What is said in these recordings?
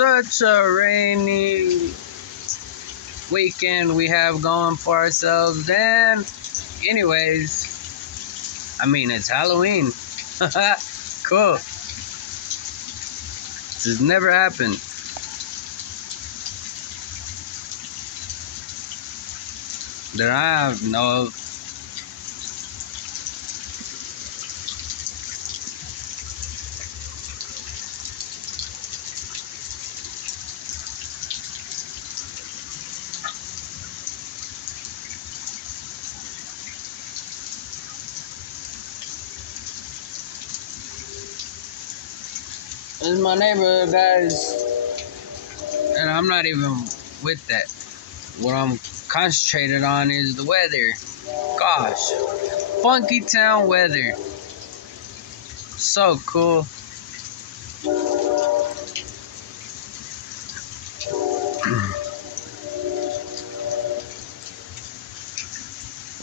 such a rainy weekend we have going for ourselves. And anyways, I mean, it's Halloween. Cool. This has never happened. That I have know of. This is my neighborhood, guys. And I'm not even with that. What I'm concentrated on is the weather. Gosh. Funky town weather. So cool.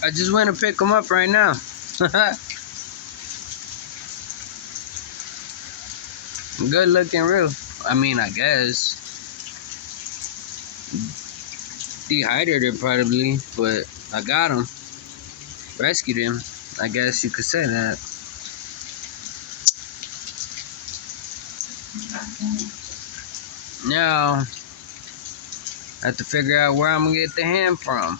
I just went to pick them up right now. Good looking real. I mean, I guess. Dehydrated probably, but I got him. Rescued him. I guess you could say that. Now, I have to figure out where I'm gonna get the ham from.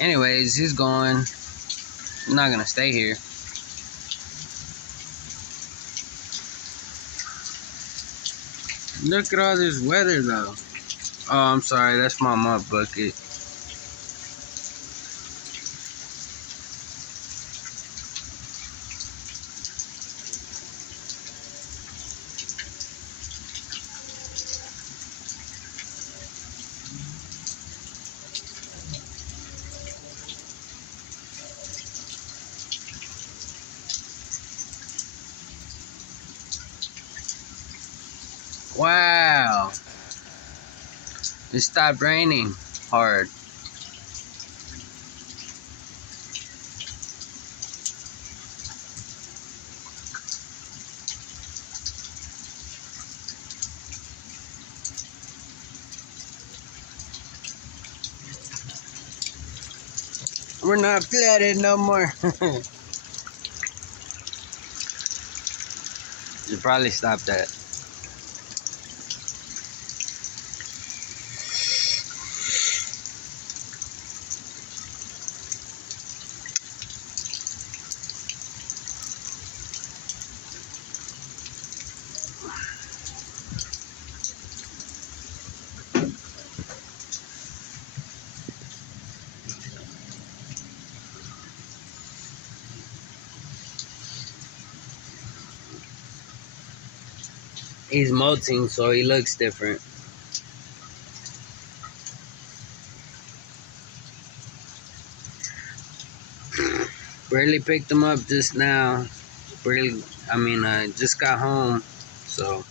Anyways, he's going. I'm not gonna stay here. Look at all this weather though. Oh, I'm sorry, that's my mop bucket. Wow. It stopped raining hard. We're not flooded no more. You probably stopped that. He's molting, so he looks different. Barely picked him up just now. I just got home, so